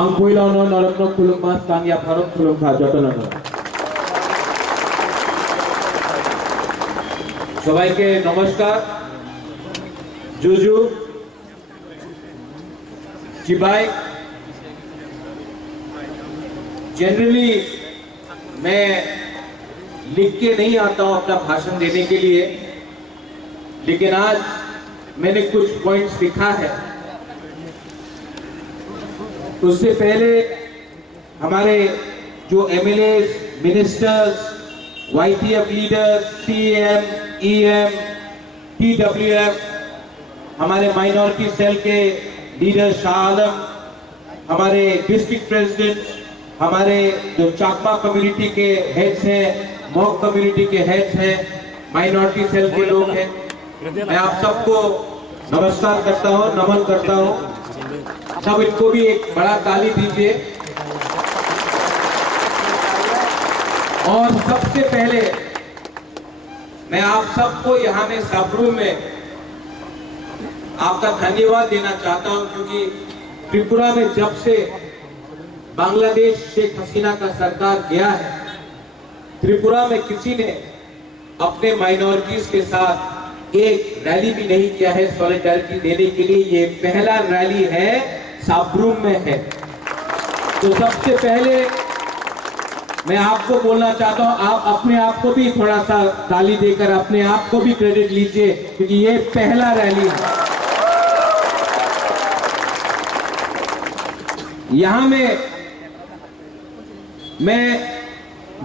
Angpuilauno nolokno kulungmas kangya pharok kulungkha jotonono সবাইকে নমস্কার জুজু चिबाई generally मैं लिख के नहीं आता हूं अपना भाषण देने के लिए, लेकिन आज मैंने कुछ पॉइंट्स लिखा है। उससे पहले हमारे जो MLA, ministers, YTF leaders, CM, EM, TWF, हमारे माइनॉरिटी सेल के लीडर शाह आलम, हमारे डिस्ट्रिक्ट प्रेसिडेंट, हमारे जो चाकमा कम्युनिटी के हेड्स हैं, मॉक कम्युनिटी के हेड्स हैं, माइनॉरिटी सेल के लोग हैं, मैं आप सबको नमस्कार करता हूं, नमन करता हूं। सब इनको भी एक बड़ा ताली दीजिए। और सबसे पहले मैं आप सबको यहाँ में सबरूम में आपका धन्यवाद देना चाहता हूं, क्योंकि त्रिपुरा में जब से बांग्लादेश शेख हसीना का सरकार गया है, त्रिपुरा में किसी ने अपने माइनॉरिटीज के साथ एक रैली भी नहीं किया है सॉलिडारिटी देने के लिए। ये पहला रैली है, साबरूम में है। तो सबसे पहले मैं आपको बोलना चाहता हूं, आप अपने आप को भी थोड़ा सा ताली देकर अपने आप को भी क्रेडिट लीजिए, क्योंकि ये पहला रैली है। यहां में मैं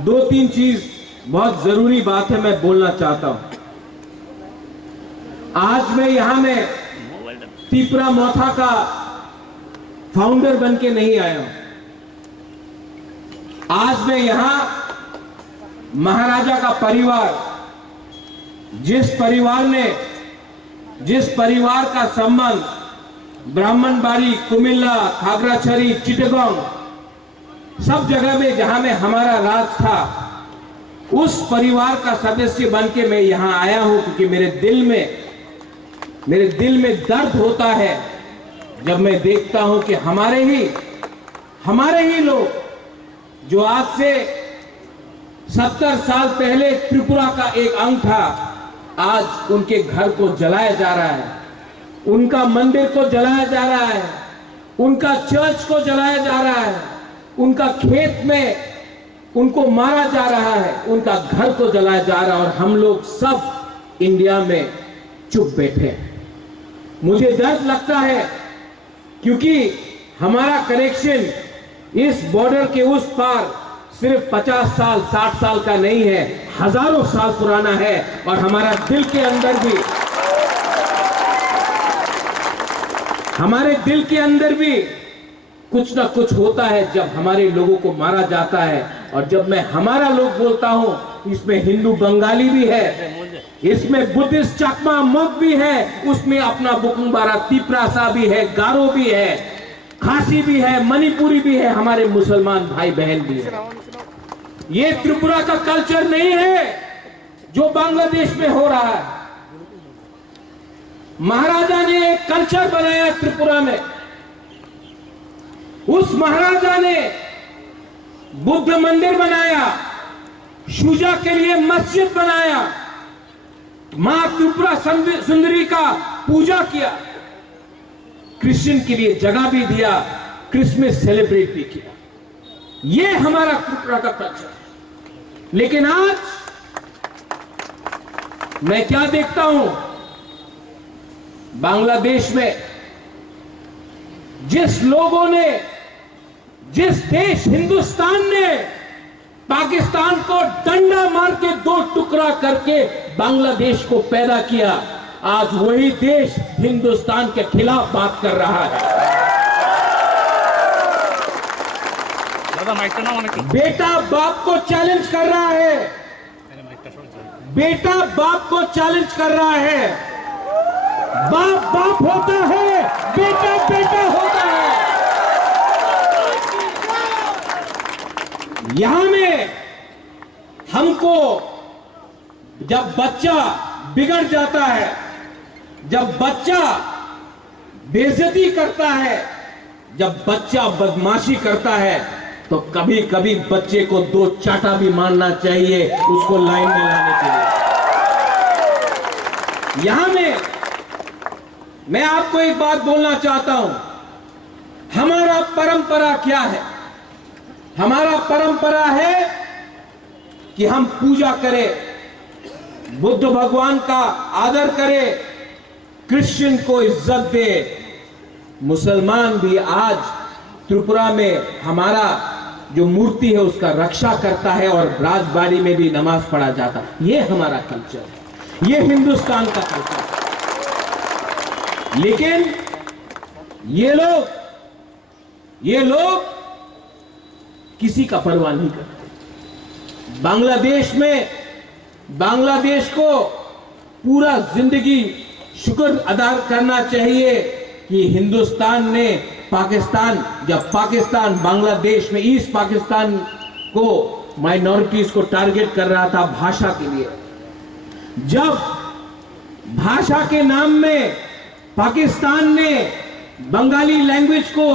दो तीन चीज बहुत जरूरी बात है मैं बोलना चाहता हूं। आज मैं यहां में त्रिपुरा मोथा का फाउंडर बनके नहीं आया हूं। आज मैं यहां महाराजा का परिवार, जिस परिवार का संबंध ब्राह्मणबाड़ी, कुमिल्ला, खागराछड़ी, चिटगांव सब जगह में जहां में हमारा राज था, उस परिवार का सदस्य बनके मैं यहां आया हूं, क्योंकि मेरे दिल में दर्द होता है जब मैं देखता हूं कि हमारे ही लोग जो आज से 70 साल पहले त्रिपुरा का एक अंग था, आज उनके घर को जलाया जा रहा है, उनका मंदिर को जलाया जा रहा है, उनका चर्च को जलाया जा रहा है, उनका खेत में उनको मारा जा रहा है, उनका घर को जलाया जा रहा है, और हम लोग सब इंडिया में चुप बैठे हैं। मुझे दर्द लगता है, क्योंकि हमारा कनेक्शन इस बॉर्डर के उस पार सिर्फ 50 साल 60 साल का नहीं है, हजारों साल पुराना है। और हमारे दिल के अंदर भी कुछ ना कुछ होता है जब हमारे लोगों को मारा जाता है। और जब मैं हमारा लोग बोलता हूं, इसमें हिंदू बंगाली भी है, इसमें बुद्धिस्ट चाकमा मग भी है, उसमें अपना बुकुंबारा तिपरासा भी है, गारो भी है, खासी भी है, मणिपुरी भी है, हमारे मुसलमान भाई बहन भी है। ये त्रिपुरा का कल्चर नहीं है जो बांग्लादेश में हो रहा है। महाराजा ने एक कल्चर बनाया त्रिपुरा में। उस महाराजा ने बुद्ध मंदिर बनाया, शुजा के लिए मस्जिद बनाया, मां त्रिपुरा सुंदरी का पूजा किया, क्रिश्चियन के लिए जगह भी दिया, क्रिसमस सेलिब्रेट भी किया। ये हमारा त्रिपुरा का कल्चर है। लेकिन आज मैं क्या देखता हूं, बांग्लादेश में जिस देश हिंदुस्तान ने पाकिस्तान को डंडा मार के 2 टुकड़ा करके बांग्लादेश को पैदा किया, आज वही देश हिंदुस्तान के खिलाफ बात कर रहा है। बेटा बाप को चैलेंज कर रहा है, बेटा बाप को चैलेंज कर रहा है। बाप बाप होता है, बेटा बेटा होता है। यहां में हमको जब बच्चा बिगड़ जाता है, जब बच्चा बेइज्जती करता है, जब बच्चा बदमाशी करता है तो कभी कभी बच्चे को 2 चाटा भी मारना चाहिए उसको लाइन में लाने के लिए। यहां मैं आपको एक बात बोलना चाहता हूं। हमारा परंपरा क्या है? हमारा परंपरा है कि हम पूजा करें, बुद्ध भगवान का आदर करें, क्रिश्चियन को इज्जत दे। मुसलमान भी आज त्रिपुरा में हमारा जो मूर्ति है उसका रक्षा करता है और राजबाड़ी में भी नमाज पढ़ा जाता है। ये हमारा कल्चर है, ये हिंदुस्तान का कल्चर है। लेकिन ये लोग किसी का परवाह नहीं करते। बांग्लादेश को पूरा जिंदगी शुक्र अदा करना चाहिए कि हिंदुस्तान ने जब पाकिस्तान बांग्लादेश में ईस्ट पाकिस्तान को माइनॉरिटीज को टारगेट कर रहा था भाषा के लिए, जब भाषा के नाम में पाकिस्तान ने बंगाली लैंग्वेज को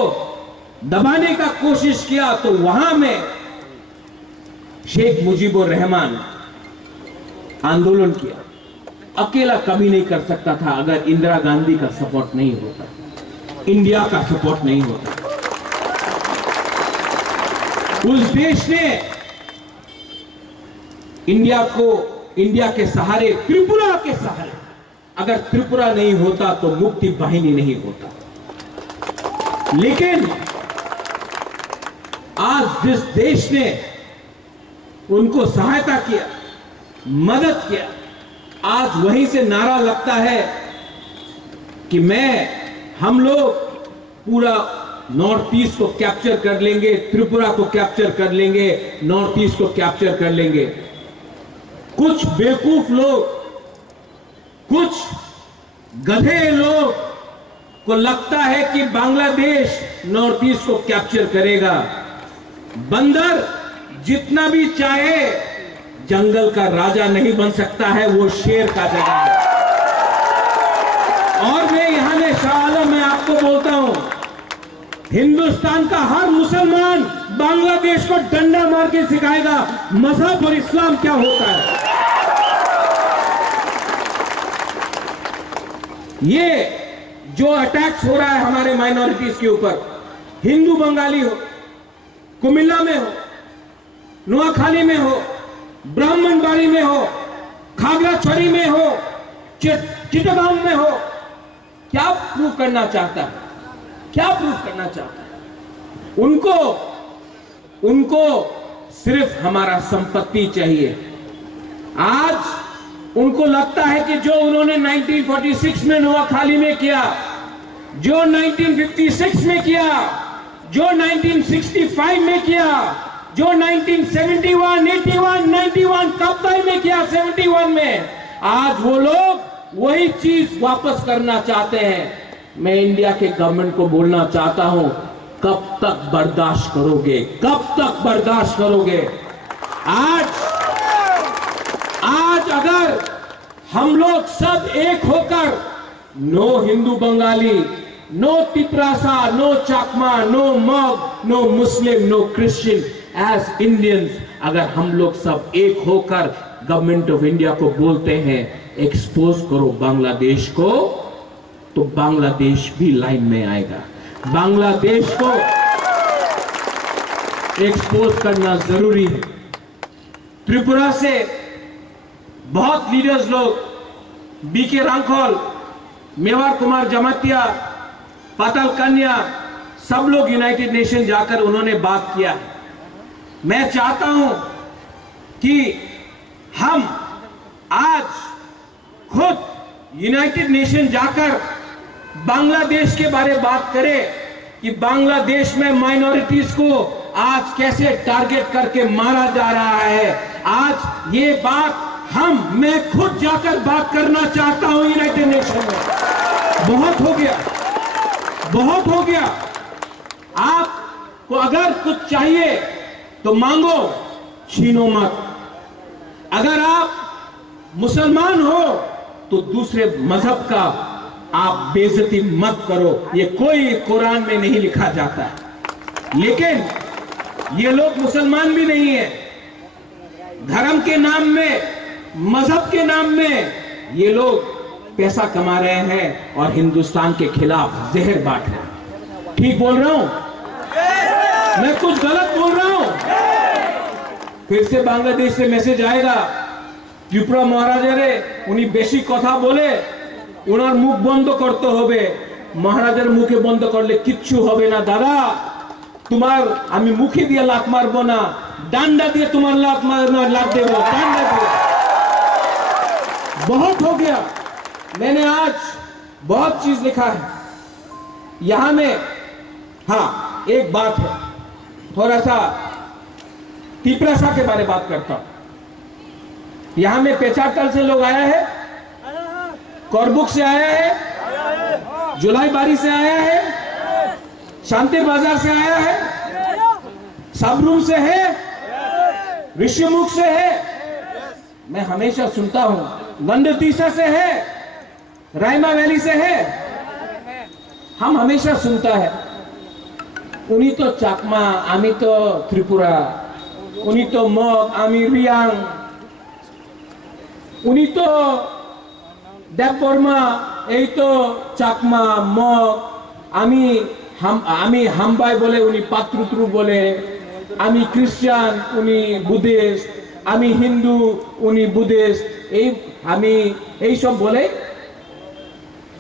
दबाने का कोशिश किया तो वहां में शेख मुजीबुर रहमान आंदोलन किया। अकेला कभी नहीं कर सकता था अगर इंदिरा गांधी का सपोर्ट नहीं होता, इंडिया का सपोर्ट नहीं होता। उस देश ने इंडिया के सहारे, त्रिपुरा के सहारे, अगर त्रिपुरा नहीं होता तो मुक्ति वाहिनी नहीं होता। लेकिन आज जिस देश ने उनको सहायता किया, मदद किया, आज वहीं से नारा लगता है कि हम लोग पूरा नॉर्थ ईस्ट को कैप्चर कर लेंगे, त्रिपुरा को कैप्चर कर लेंगे, नॉर्थ ईस्ट को कैप्चर कर लेंगे। कुछ बेवकूफ लोग, कुछ गधे लोग को लगता है कि बांग्लादेश नॉर्थ ईस्ट को कैप्चर करेगा। बंदर जितना भी चाहे जंगल का राजा नहीं बन सकता है, वो शेर का जगह है। और मैं यहां में शाह आलम में आपको बोलता हूं, हिंदुस्तान का हर मुसलमान बांग्लादेश को डंडा मार के सिखाएगा मजहब और इस्लाम क्या होता है। ये जो अटैक्स हो रहा है हमारे माइनॉरिटीज के ऊपर, हिंदू बंगाली हो, कुमिल्ला में हो, नुआखाली में हो, ब्राह्मणबाड़ी में हो, खागराछड़ी में हो, चिटगांव में हो, क्या प्रूफ करना चाहता है? क्या प्रूफ करना चाहता है? उनको सिर्फ हमारा संपत्ति चाहिए। आज उनको लगता है कि जो उन्होंने 1946 में नुआखाली में किया, जो 1956 में किया, जो 1965 में किया, जो 1971, 81, 91 कब्ताई में किया, 71 में, आज वो लोग वही चीज वापस करना चाहते हैं। मैं इंडिया के गवर्नमेंट को बोलना चाहता हूं, कब तक बर्दाश्त करोगे? कब तक बर्दाश्त करोगे? आज अगर हम लोग सब एक होकर, no Hindu Bengali, no Tiprasa, no Chakma, no Mog, no Muslim, no Christian, as Indians, अगर हम लोग सब एक होकर गवर्नमेंट ऑफ इंडिया को बोलते हैं एक्सपोज करो बांग्लादेश को, तो बांग्लादेश भी लाइन में आएगा। बांग्लादेश को एक्सपोज करना जरूरी है। त्रिपुरा से बहुत लीडर्स लोग, बीके रांखोल, मेवार कुमार जमातिया, पाताल कन्या, सब लोग यूनाइटेड नेशन जाकर उन्होंने बात किया। मैं चाहता हूं कि हम आज खुद यूनाइटेड नेशन जाकर बांग्लादेश के बारे में बात करें कि बांग्लादेश में माइनॉरिटीज को आज कैसे टारगेट करके मारा जा रहा है। आज ये बात मैं खुद जाकर बात करना चाहता हूं यूनाइटेड नेशन में। बहुत हो गया, बहुत हो गया। आपको अगर कुछ चाहिए तो मांगो, छीनो मत। अगर आप मुसलमान हो तो दूसरे मजहब का आप बेइज्जती मत करो, ये कोई कुरान में नहीं लिखा जाता है। लेकिन ये लोग मुसलमान भी नहीं है, धर्म के नाम में, मजहब के नाम में ये लोग पैसा कमा रहे हैं और हिंदुस्तान के खिलाफ जहर बांट रहे हैं। ठीक बोल रहा हूं? मैं कुछ गलत बोल रहा हूं? फिर से बांग्लादेश से मैसेज आएगा, त्रिपुरा महाराजा रे उन्हीं बेशी कथा बोले, उनार मुख बंद करते होबे। महाराजार मुखे बंद करले किच्छु होबे ना दादा, तुम्हार आमी मुखे दिए लात मारबो ना, डांडा दिए तुम्हार लात देबो, डांडा दिए। बहुत हो गया, मैंने आज बहुत चीज लिखा है यहां में। हाँ, एक बात है, थोड़ा सा तिपरासा के बारे में बात करता हूं। यहां में पेचाटल से लोग आया है, करबुक से आया है, जुलाई बारी से आया है, शांति बाजार से आया है, सबरूम से है, ऋषिमुख से है। मैं हमेशा सुनता हूं, गंडतीसा से है, रायमा वैली से है। हम हमेशा सुनता है उन्हीं तो चाकमा, आमी तो त्रिपुरा, उन्हीं तो मग, आमी रियांग, उन्हीं तो देवबर्मा, यही तो चाकमा मग, आमी हाम्बाई बोले, उन्हीं पात्रुत्रु बोले, आमी क्रिश्चियन, उन्हीं बुद्धिस्ट, आमी हिंदू, उन्हीं बुद्धिस्ट, आमी यही सब बोले।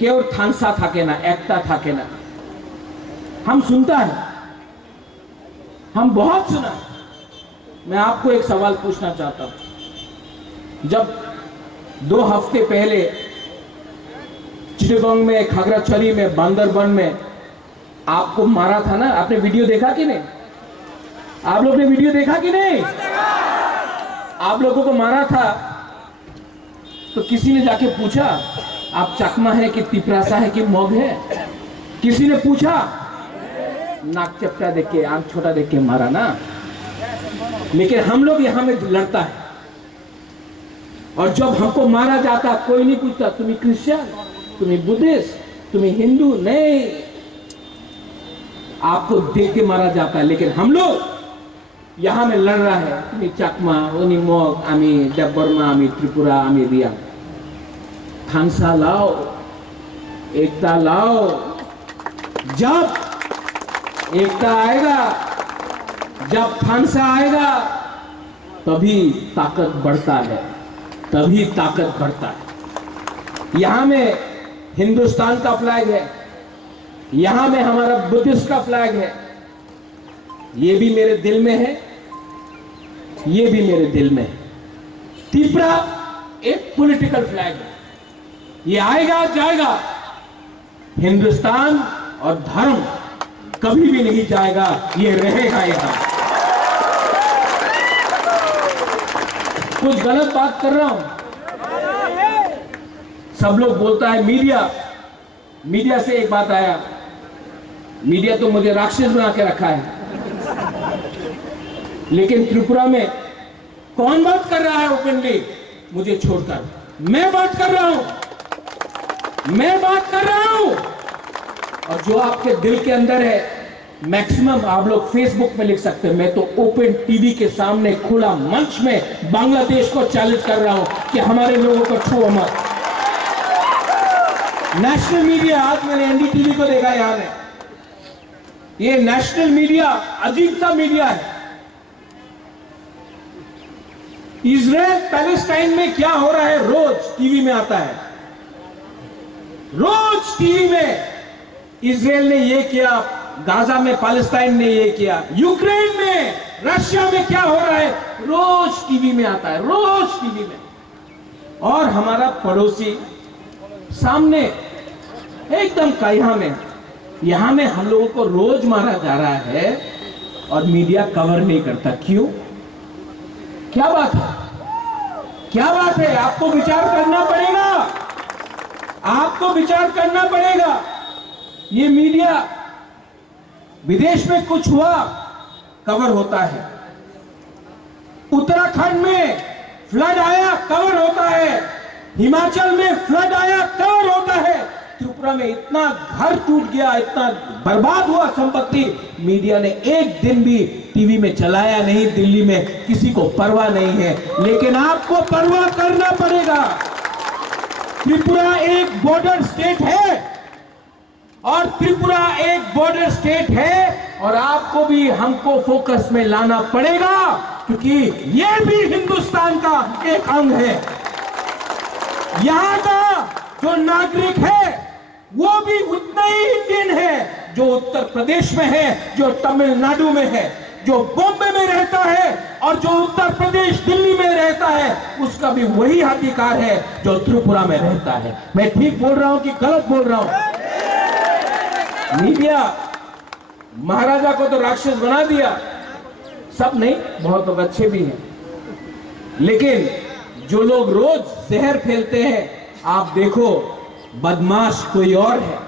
केउ थानसा थाके ना, एकता थाके ना। हम सुनता है, हम बहुत सुना। मैं आपको एक सवाल पूछना चाहता हूं। जब 2 हफ्ते पहले चिटगांव में, खागराछड़ी में, बांदरबन में आपको मारा था ना, आपने वीडियो देखा कि नहीं? आप लोग ने वीडियो देखा कि नहीं? आप लोगों को मारा था तो किसी ने जाके पूछा आप चकमा है कि तिपरासा है कि मग है? किसी ने पूछा? नाक चपटा देख के, आंख छोटा देख के मारा ना। लेकिन हम लोग यहां में लड़ता है, और जब हमको मारा जाता कोई नहीं पूछता तुम्हें क्रिश्चियन, तुम्हें बुद्धिस्ट, तुम्हें हिंदू, नहीं, आपको देख के मारा जाता है। लेकिन हम लोग यहां में लड़ रहा है, तुम्हें चकमा, उन्हीं मग, आमी देवबर्मा, आमी त्रिपुरा, आमी रियांग। थानसा लाओ, एकता लाओ। जब एकता आएगा, जब थानसा आएगा, तभी ताकत बढ़ता है, तभी ताकत बढ़ता है। यहां में हिंदुस्तान का फ्लैग है, यहां में हमारा बुद्धिस्ट का फ्लैग है। ये भी मेरे दिल में है, ये भी मेरे दिल में है। त्रिपुरा एक पॉलिटिकल फ्लैग है, ये आएगा जाएगा। हिंदुस्तान और धर्म कभी भी नहीं जाएगा, ये रहेगा यहां। कुछ गलत बात कर रहा हूं? सब लोग बोलता है मीडिया से एक बात आया, मीडिया तो मुझे राक्षस बना के रखा है। लेकिन त्रिपुरा में कौन बात कर रहा है ओपनली मुझे छोड़कर? मैं बात कर रहा हूं, मैं बात कर रहा हूं। और जो आपके दिल के अंदर है, मैक्सिमम आप लोग फेसबुक में लिख सकते हैं। मैं तो ओपन टीवी के सामने खुला मंच में बांग्लादेश को चैलेंज कर रहा हूं कि हमारे लोगों को छुओ मत। नेशनल मीडिया, आज मैंने एनडीटीवी को देखा यहां में, ये नेशनल मीडिया अजीब सा मीडिया है। इजराइल पैलेस्टाइन में क्या हो रहा है रोज टीवी में आता है, रोज टीवी में इजराइल ने ये किया, गाजा में पैलेस्टाइन ने ये किया, यूक्रेन में, रशिया में क्या हो रहा है, रोज टीवी में आता है, रोज टीवी में। और हमारा पड़ोसी सामने एकदम कायहा में, यहां में हम लोगों को रोज मारा जा रहा है और मीडिया कवर नहीं करता। क्यों? क्या बात है? क्या बात है? आपको विचार करना पड़ेगा, आपको विचार करना पड़ेगा। ये मीडिया, विदेश में कुछ हुआ कवर होता है, उत्तराखंड में फ्लड आया कवर होता है, हिमाचल में फ्लड आया कवर होता है, त्रिपुरा में इतना घर टूट गया, इतना बर्बाद हुआ संपत्ति, मीडिया ने एक दिन भी टीवी में चलाया नहीं। दिल्ली में किसी को परवाह नहीं है, लेकिन आपको परवाह करना पड़ेगा। त्रिपुरा एक बॉर्डर स्टेट है और त्रिपुरा एक बॉर्डर स्टेट है और आपको भी हमको फोकस में लाना पड़ेगा, क्योंकि ये भी हिंदुस्तान का एक अंग है। यहां का जो नागरिक है वो भी उतना ही इंडियन है जो उत्तर प्रदेश में है, जो तमिलनाडु में है, जो बॉम्बे में रहता है और जो उत्तर प्रदेश दिल्ली में रहता है, उसका भी वही अधिकार है जो त्रिपुरा में रहता है। मैं ठीक बोल रहा हूं कि गलत बोल रहा हूं? मीडिया महाराजा को तो राक्षस बना दिया, सब नहीं, बहुत लोग अच्छे भी हैं, लेकिन जो लोग रोज जहर फैलते हैं, आप देखो बदमाश कोई और है।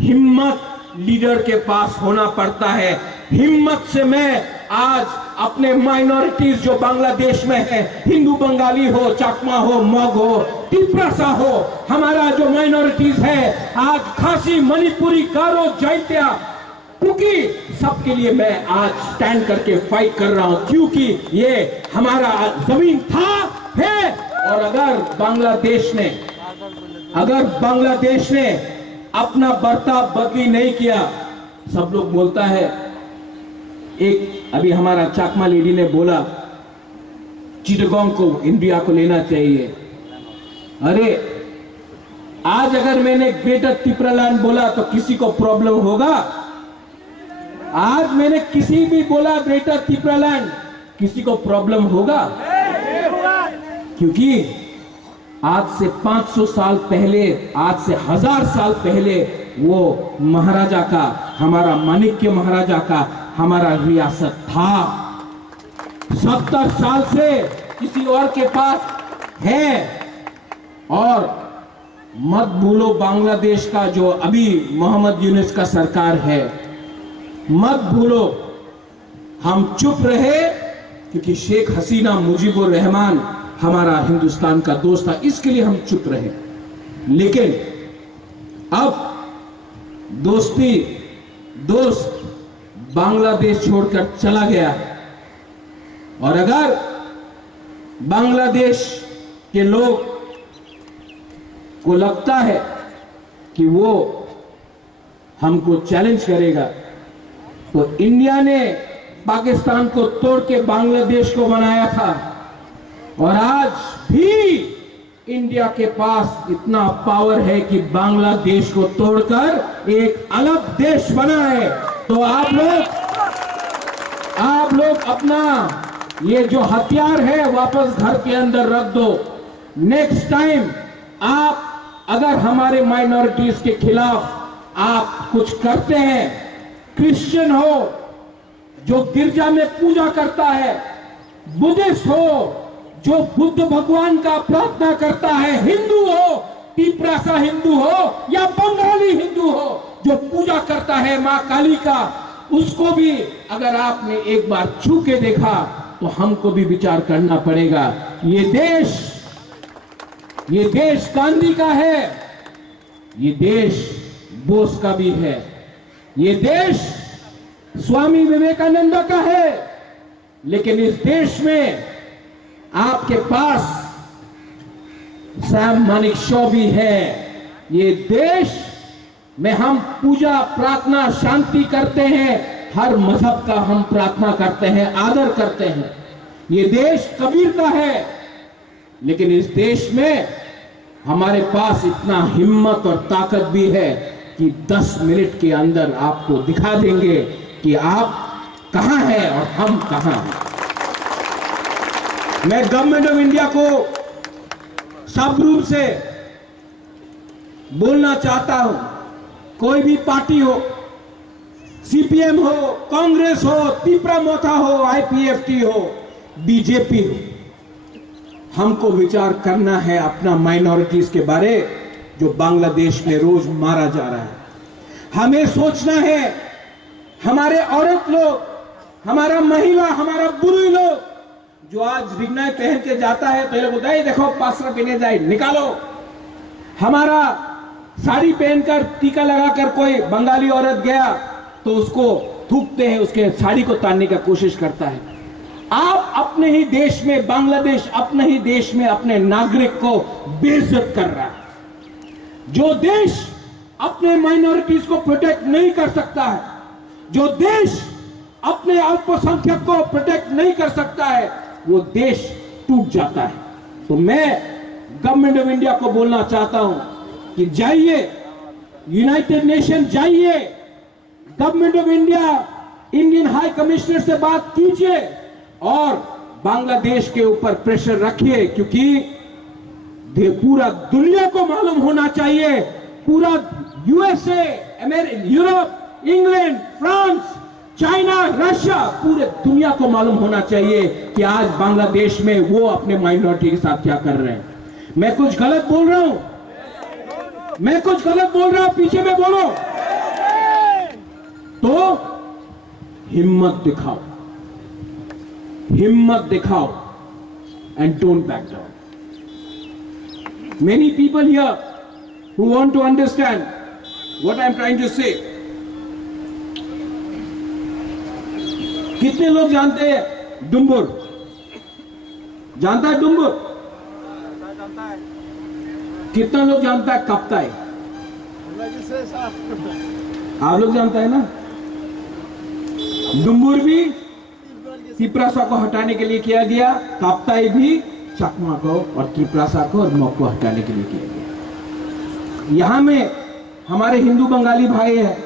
हिम्मत लीडर के पास होना पड़ता है। हिम्मत से मैं आज अपने माइनॉरिटीज जो बांग्लादेश में है, हिंदू बंगाली हो, चाकमा हो, मग हो, तिप्रासा हो, हमारा जो माइनॉरिटीज है, आज खासी, मणिपुरी, गारो, जैत्या, क्योंकि सबके लिए मैं आज स्टैंड करके फाइट कर रहा हूं, क्योंकि ये हमारा जमीन था, है। और अगर बांग्लादेश ने अपना बर्ताव बदली नहीं किया, सब लोग बोलता है, एक अभी हमारा चाकमा लेडी ने बोला चिटगांव को इंडिया को लेना चाहिए। अरे आज अगर मैंने ग्रेटर त्रिपुरालैंड बोला तो किसी को प्रॉब्लम होगा? आज मैंने किसी भी बोला ग्रेटर त्रिपुरालैंड, किसी को प्रॉब्लम होगा? क्योंकि आज से 500 साल पहले, आज से 1000 साल पहले वो महाराजा का, हमारा माणिक्य महाराजा का हमारा रियासत था। 70 साल से किसी और के पास है। और मत भूलो बांग्लादेश का जो अभी मोहम्मद यूनुस का सरकार है, मत भूलो। हम चुप रहे क्योंकि शेख हसीना मुजीबुर रहमान हमारा हिंदुस्तान का दोस्त था, इसके लिए हम चुप रहे। लेकिन अब दोस्त बांग्लादेश छोड़कर चला गया है, और अगर बांग्लादेश के लोग को लगता है कि वो हमको चैलेंज करेगा, तो इंडिया ने पाकिस्तान को तोड़ के बांग्लादेश को बनाया था, और आज भी इंडिया के पास इतना पावर है कि बांग्लादेश को तोड़कर एक अलग देश बनाए। तो आप लोग अपना ये जो हथियार है वापस घर के अंदर रख दो। नेक्स्ट टाइम आप अगर हमारे माइनॉरिटीज के खिलाफ आप कुछ करते हैं, क्रिश्चियन हो जो गिरजा में पूजा करता है, बुद्धिस्ट हो जो बुद्ध भगवान का प्रार्थना करता है, हिंदू हो, तिप्रासा हिंदू हो या बंगाली हिंदू हो जो पूजा करता है मां काली का, उसको भी अगर आपने एक बार छू के देखा तो हमको भी विचार करना पड़ेगा। ये देश गांधी का है, ये देश बोस का भी है, ये देश स्वामी विवेकानंद का है, लेकिन इस देश में आपके पास सैम मानेकशॉ भी है। ये देश में हम पूजा, प्रार्थना, शांति करते हैं, हर मजहब का हम प्रार्थना करते हैं, आदर करते हैं। ये देश कबीर का है, लेकिन इस देश में हमारे पास इतना हिम्मत और ताकत भी है कि 10 मिनट के अंदर आपको दिखा देंगे कि आप कहां हैं और हम कहां हैं। मैं गवर्नमेंट ऑफ इंडिया को सब रूप से बोलना चाहता हूं, कोई भी पार्टी हो, सीपीएम हो, कांग्रेस हो, त्रिपुरा मोथा हो, आईपीएफटी हो, बीजेपी हो, हमको विचार करना है अपना माइनॉरिटीज के बारे जो बांग्लादेश में रोज मारा जा रहा है। हमें सोचना है, हमारे औरत लोग, हमारा महिला, हमारा बुरी लोग जो आज रिगनाई पहन के जाता है तो ये लोग बोलता है देखो पासरा पहने जाए, निकालो। हमारा साड़ी पहनकर टीका लगाकर कोई बंगाली औरत गया तो उसको थूकते हैं, उसके साड़ी को तानने का कोशिश करता है। आप अपने ही देश में, बांग्लादेश अपने ही देश में अपने नागरिक को बेइज्जत कर रहा है। जो देश अपने माइनॉरिटीज को प्रोटेक्ट नहीं कर सकता है, जो देश अपने अल्पसंख्यक को प्रोटेक्ट नहीं कर सकता है, वो देश टूट जाता है। तो मैं गवर्नमेंट ऑफ इंडिया को बोलना चाहता हूं कि जाइए, यूनाइटेड नेशन जाइए, government of India Indian high commissioner से बात कीजिए और बांग्लादेश के ऊपर प्रेशर रखिए, क्योंकि पूरा दुनिया को मालूम होना चाहिए, पूरा USA, Europe, England, France, China, Russia, पूरे दुनिया को मालूम होना चाहिए कि आज बांग्लादेश में वो अपने माइनॉरिटी के साथ क्या कर रहे हैं। मैं कुछ गलत बोल रहा हूं? मैं कुछ गलत बोल रहा हूं? पीछे में बोलो। तो हिम्मत दिखाओ, हिम्मत दिखाओ and don't back down. Many people here who want to understand what I'm trying to say. कितने लोग जानते हैं डुम्बुर? जानता है डुम्बुर? कितना लोग जानता है कप्ताई? आप लोग जानता है ना? डुम्बुर भी तिप्रासा को हटाने के लिए किया गया, काप्ताई भी चकमा को और तिप्रासा को और मग को हटाने के लिए किया गया। यहां में हमारे हिंदू बंगाली भाई हैं,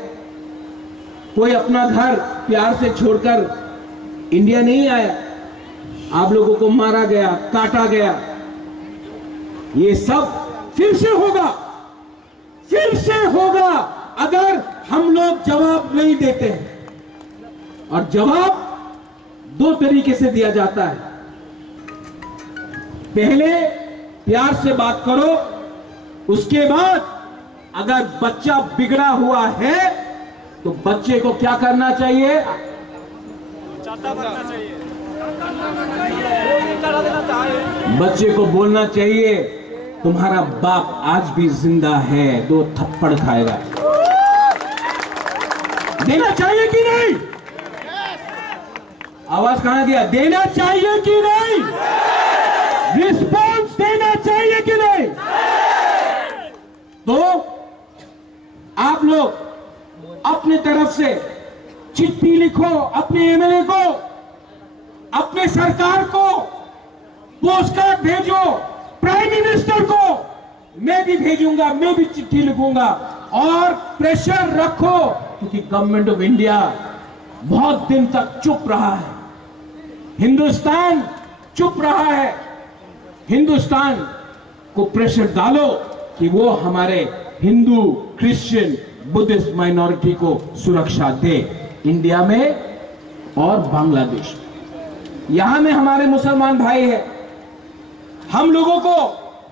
कोई अपना घर प्यार से छोड़कर इंडिया नहीं आया, आप लोगों को मारा गया, काटा गया। ये सब फिर से होगा, फिर से होगा अगर हम लोग जवाब नहीं देते हैं। और जवाब दो तरीके से दिया जाता है। पहले प्यार से बात करो, उसके बाद अगर बच्चा बिगड़ा हुआ है तो बच्चे को क्या करना चाहिए? बच्चे को बोलना चाहिए तुम्हारा बाप आज भी जिंदा है, 2 थप्पड़ खाएगा। देना चाहिए कि नहीं? आवाज कहां गया? देना चाहिए कि नहीं? रिस्पॉन्स देना चाहिए कि नहीं? तो आप लोग अपने तरफ से चिट्ठी लिखो, अपने एमएलए को, अपने सरकार को पोस्टकार्ड भेजो, प्राइम मिनिस्टर को मैं भी भेजूंगा, मैं भी चिट्ठी लिखूंगा और प्रेशर रखो, क्योंकि गवर्नमेंट ऑफ इंडिया बहुत दिन तक चुप रहा है, हिंदुस्तान चुप रहा है। हिंदुस्तान को प्रेशर डालो कि वो हमारे हिंदू, क्रिश्चियन, बुद्धिस्ट माइनॉरिटी को सुरक्षा दे, इंडिया में और बांग्लादेश में। यहां में हमारे मुसलमान भाई हैं, हम लोगों को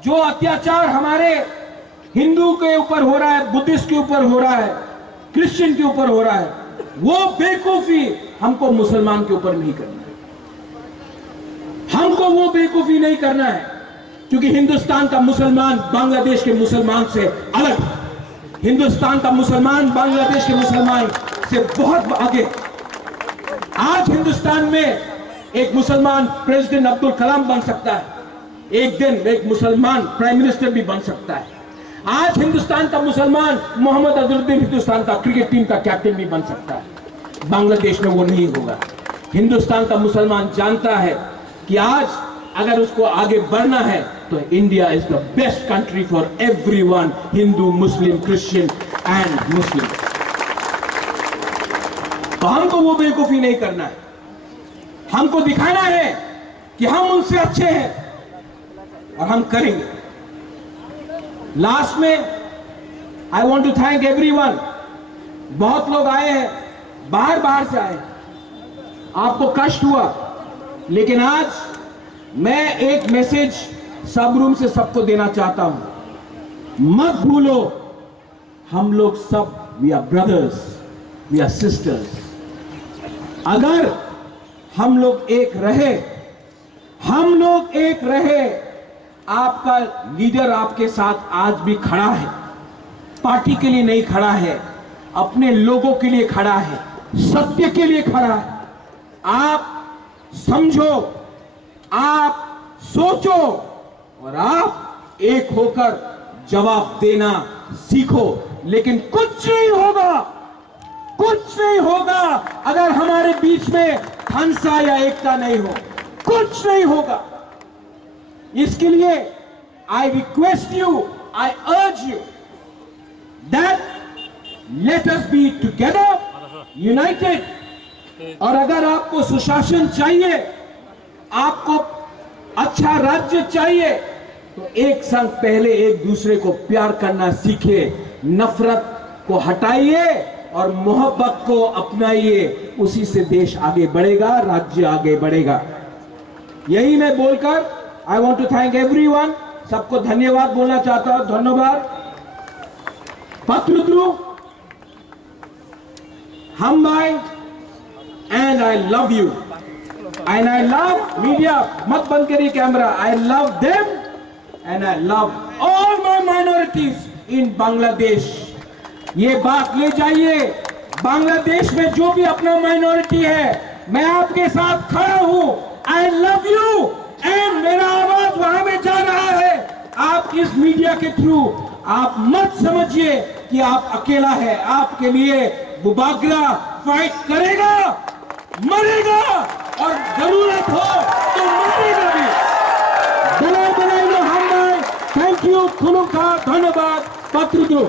जो अत्याचार हमारे हिंदू के ऊपर हो रहा है, बुद्धिस्ट के ऊपर हो रहा है, क्रिश्चियन के ऊपर हो रहा है, वो बेवकूफी हमको मुसलमान के ऊपर नहीं करना है। हमको वो बेवकूफी नहीं करना है, क्योंकि हिंदुस्तान का मुसलमान बांग्लादेश के मुसलमान से अलग, हिंदुस्तान का मुसलमान बांग्लादेश के मुसलमान से बहुत आगे। आज हिंदुस्तान में एक मुसलमान प्रेसिडेंट अब्दुल कलाम बन सकता है, एक दिन एक मुसलमान प्राइम मिनिस्टर भी बन सकता है। आज हिंदुस्तान का मुसलमान मोहम्मद अजहरुद्दीन हिंदुस्तान का क्रिकेट टीम का कैप्टन भी बन सकता है। बांग्लादेश में वो नहीं होगा। हिंदुस्तान का मुसलमान जानता है कि आज अगर उसको आगे बढ़ना है तो India is the best country for everyone, Hindu, Muslim, Christian and Muslim. तो हमको वो बेवकूफी नहीं करना है, हमको दिखाना है कि हम उनसे अच्छे हैं और हम करेंगे। लास्ट में I want to thank everyone. बहुत लोग आए हैं, बाहर से आए, आपको कष्ट हुआ, लेकिन आज मैं एक मैसेज सब रूम से सबको देना चाहता हूं। मत भूलो, हम लोग सब we are brothers, we are sisters. अगर हम लोग एक रहे, हम लोग एक रहे, आपका लीडर आपके साथ आज भी खड़ा है, पार्टी के लिए नहीं खड़ा है, अपने लोगों के लिए खड़ा है, सत्य के लिए खड़ा है। आप समझो, आप सोचो और आप एक होकर जवाब देना सीखो। लेकिन कुछ नहीं होगा, कुछ नहीं होगा अगर हमारे बीच में हंसा या एकता नहीं हो, कुछ नहीं होगा। इसके लिए I request you, I urge you that let us be together, United. और अगर आपको सुशासन चाहिए, आपको अच्छा राज्य चाहिए, तो एक संग पहले एक दूसरे को प्यार करना सीखे, नफरत को हटाइए और मोहब्बत को अपनाइए। उसी से देश आगे बढ़ेगा, राज्य आगे बढ़ेगा। यही मैं बोलकर I want to thank everyone, सबको धन्यवाद बोलना चाहता हूं। धन्यवाद। पत्रद्रु, हम भाई, and I love you and I love media. मत बंद करिए कैमरा। I love them and I love all my minorities in Bangladesh. ये बात ले जाइए, बांग्लादेश में जो भी अपना माइनॉरिटी है, मैं आपके साथ खड़ा हूं। आई लव यू एंड मेरा आवाज वहां में जा रहा है। आप इस मीडिया के थ्रू आप मत समझिए कि आप अकेला है। आपके लिए बुबागरा फाइट करेगा, मरेगा और जरूरत हो तो मरेगा भी। बनाए बनाए लो हम। Thank you. खुलूं का धन्यवाद। पत्रद्रु।